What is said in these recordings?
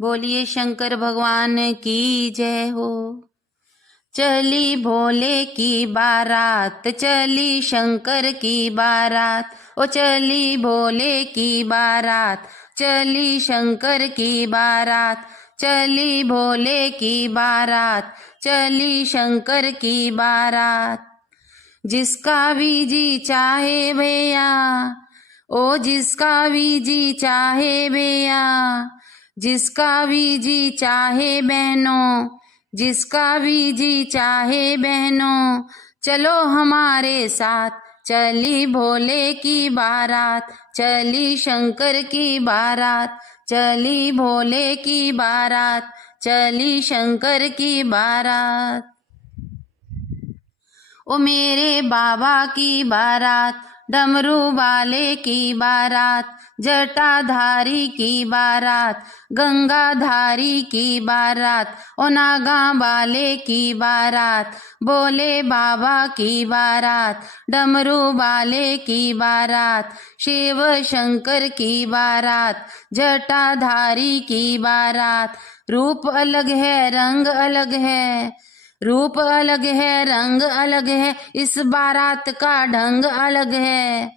बोलिए शंकर भगवान की जय हो। चली भोले की बारात, चली शंकर की बारात, ओ चली भोले की बारात, चली शंकर की बारात, चली भोले की बारात, चली शंकर की बारात। जिसका भी जी चाहे भैया, ओ जिसका भी जी चाहे भैया, जिसका भी जी चाहे बहनों, जिसका भी जी चाहे बहनों, चलो हमारे साथ। चली भोले की बारात, चली शंकर की बारात, चली भोले की बारात, चली शंकर की बारात। ओ मेरे बाबा की बारात, डमरू वाले की बारात, जटाधारी की बारात, गंगाधारी की बारात, ओ नागा वाले की बारात, बोले बाबा की बारात, डमरू वाले की बारात, शिव शंकर की बारात, जटाधारी की बारात। रूप अलग है, रंग अलग है, रूप अलग है, रंग अलग है, इस बारात का ढंग अलग है।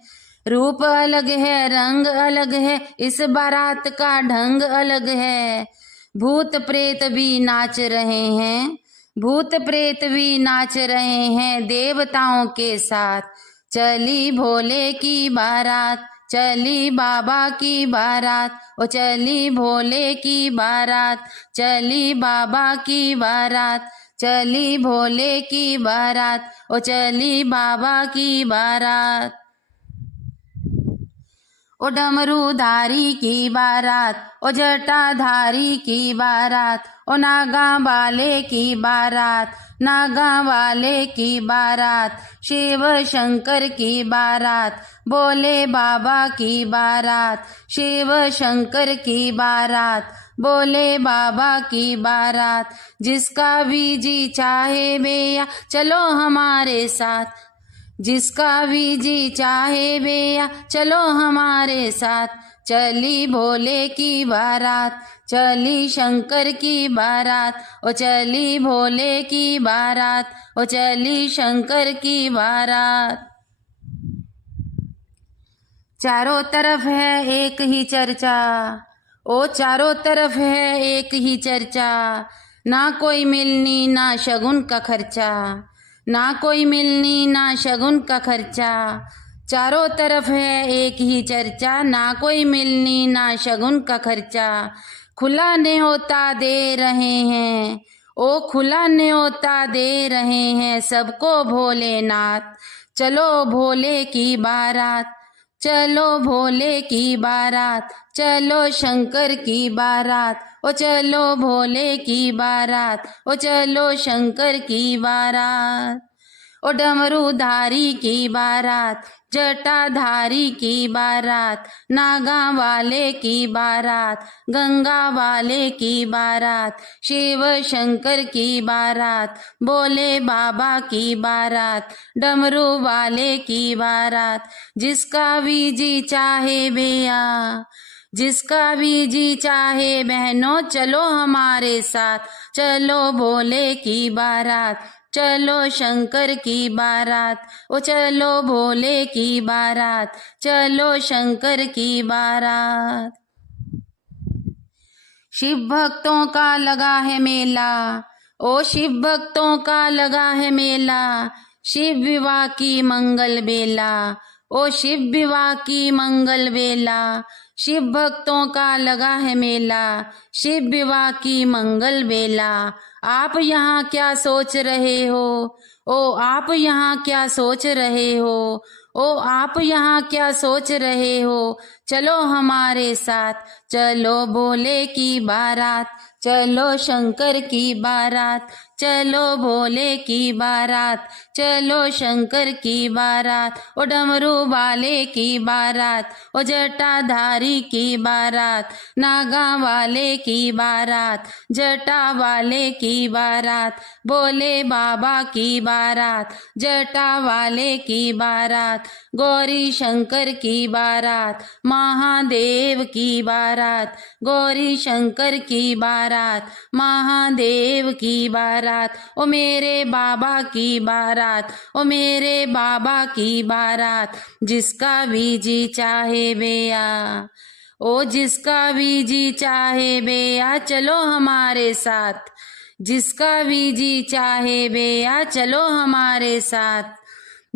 रूप अलग है, रंग अलग है, इस बारात का ढंग अलग है। भूत प्रेत भी नाच रहे हैं, भूत प्रेत भी नाच रहे हैं देवताओं के साथ। चली भोले की बारात, चली बाबा की बारात, ओ चली भोले की बारात, चली बाबा की बारात, चली भोले की बारात, ओ चली बाबा की बारात। ओ डमरूधारी की बारात, ओ जटाधारी की बारात, ओ नागा वाले की बारात, नागा वाले की बारात, शिव शंकर की बारात, बोले बाबा की बारात, शिव शंकर की बारात, बोले बाबा की बारात। जिसका भी जी चाहे भैया, चलो हमारे साथ। जिसका भी जी चाहे भैया, चलो हमारे साथ। चली भोले की बारात, चली शंकर की बारात, ओ चली भोले की बारात, ओ चली शंकर की बारात। चारों तरफ है एक ही चर्चा, ओ चारों तरफ है एक ही चर्चा, ना कोई मिलनी ना शगुन का खर्चा, ना कोई मिलनी ना शगुन का खर्चा। चारों तरफ है एक ही चर्चा, ना कोई मिलनी ना शगुन का खर्चा। खुला न्योता दे रहे हैं, ओ खुला न्योता दे रहे हैं सबको भोलेनाथ। चलो भोले की बारात, चलो भोले की बारात, चलो शंकर की बारात, ओ चलो भोले की बारात, ओ चलो शंकर की बारात। ओ डमरूधारी की बारात, जटाधारी की बारात, नागा वाले की बारात, गंगा वाले की बारात, शिव शंकर की बारात, बोले बाबा की बारात, डमरू वाले की बारात। जिसका भी जी चाहे भैया, जिसका भी जी चाहे बहनों, चलो हमारे साथ। चलो भोले की बारात, चलो शंकर की बारात, ओ चलो भोले की बारात, चलो शंकर की बारात। शिव भक्तों का लगा है मेला, ओ शिव भक्तों का लगा है मेला, शिव विवाह की मंगल बेला, ओ शिव विवाह की मंगल बेला। शिव भक्तों का लगा है मेला, शिव विवाह की मंगल बेला। आप यहाँ क्या सोच रहे हो, ओ आप यहाँ क्या सोच रहे हो, ओ आप यहाँ क्या सोच रहे हो। चलो हमारे साथ, चलो भोले की बारात, चलो शंकर की बारात, चलो भोले की बारात, चलो शंकर की बारात। ओ डमरू वाले की बारात, ओ जटाधारी की बारात, नागा वाले की बारात, जटा वाले की बारात, बोले बाबा की बारात, जटा वाले की बारात, गौरी शंकर की बारात, महादेव की बारात, गौरी शंकर की बारात, महादेव की बारात, ओ मेरे बाबा की बारात, ओ मेरे बाबा की बारात। जिसका भी जी चाहे बेया, ओ जिसका भी जी चाहे बेया, चलो हमारे साथ। जिसका भी जी चाहे बेया, चलो हमारे साथ।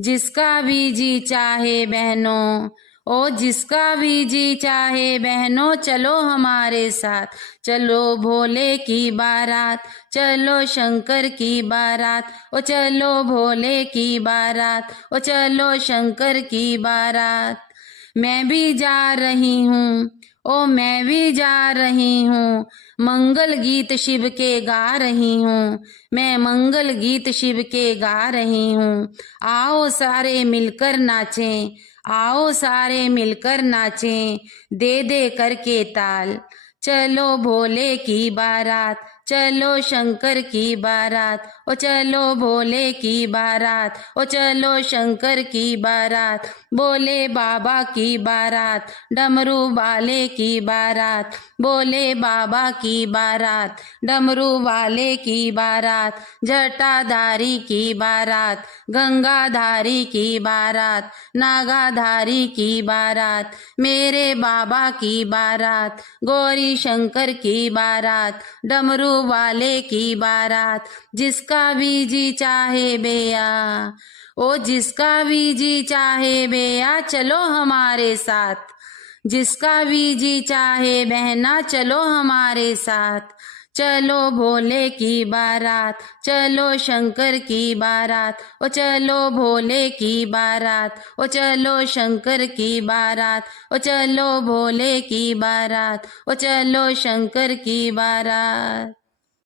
जिसका भी जी चाहे बहनों, ओ जिसका भी जी चाहे बहनों, चलो हमारे साथ। चलो भोले की बारात, चलो शंकर की बारात, ओ चलो भोले की बारात, ओ चलो शंकर की बारात। मैं भी जा रही हूँ, ओ मैं भी जा रही हूँ, मंगल गीत शिव के गा रही हूँ, मैं मंगल गीत शिव के गा रही हूँ। आओ सारे मिलकर नाचें, आओ सारे मिलकर नाचें, दे दे करके ताल। चलो भोले की बारात, चलो शंकर की बारात, ओ चलो भोले की बारात, ओ चलो शंकर की बारात। बोले बाबा की बारात, डमरू वाले की बारात, बोले बाबा की बारात, डमरू वाले की बारात। जटाधारी की बारात, गंगाधारी की बारात, नागाधारी की बारात, मेरे बाबा की बारात, गौरी शंकर की बारात, डमरू वाले की बारात। जिसका भी जी चाहे बेया, ओ जिसका भी जी चाहे बेया, चलो हमारे साथ। जिसका भी जी चाहे बहना, चलो हमारे साथ। चलो भोले की बारात, चलो शंकर की बारात, ओ चलो भोले की बारात, ओ चलो शंकर की बारात, ओ चलो भोले की बारात, ओ चलो शंकर की बारात।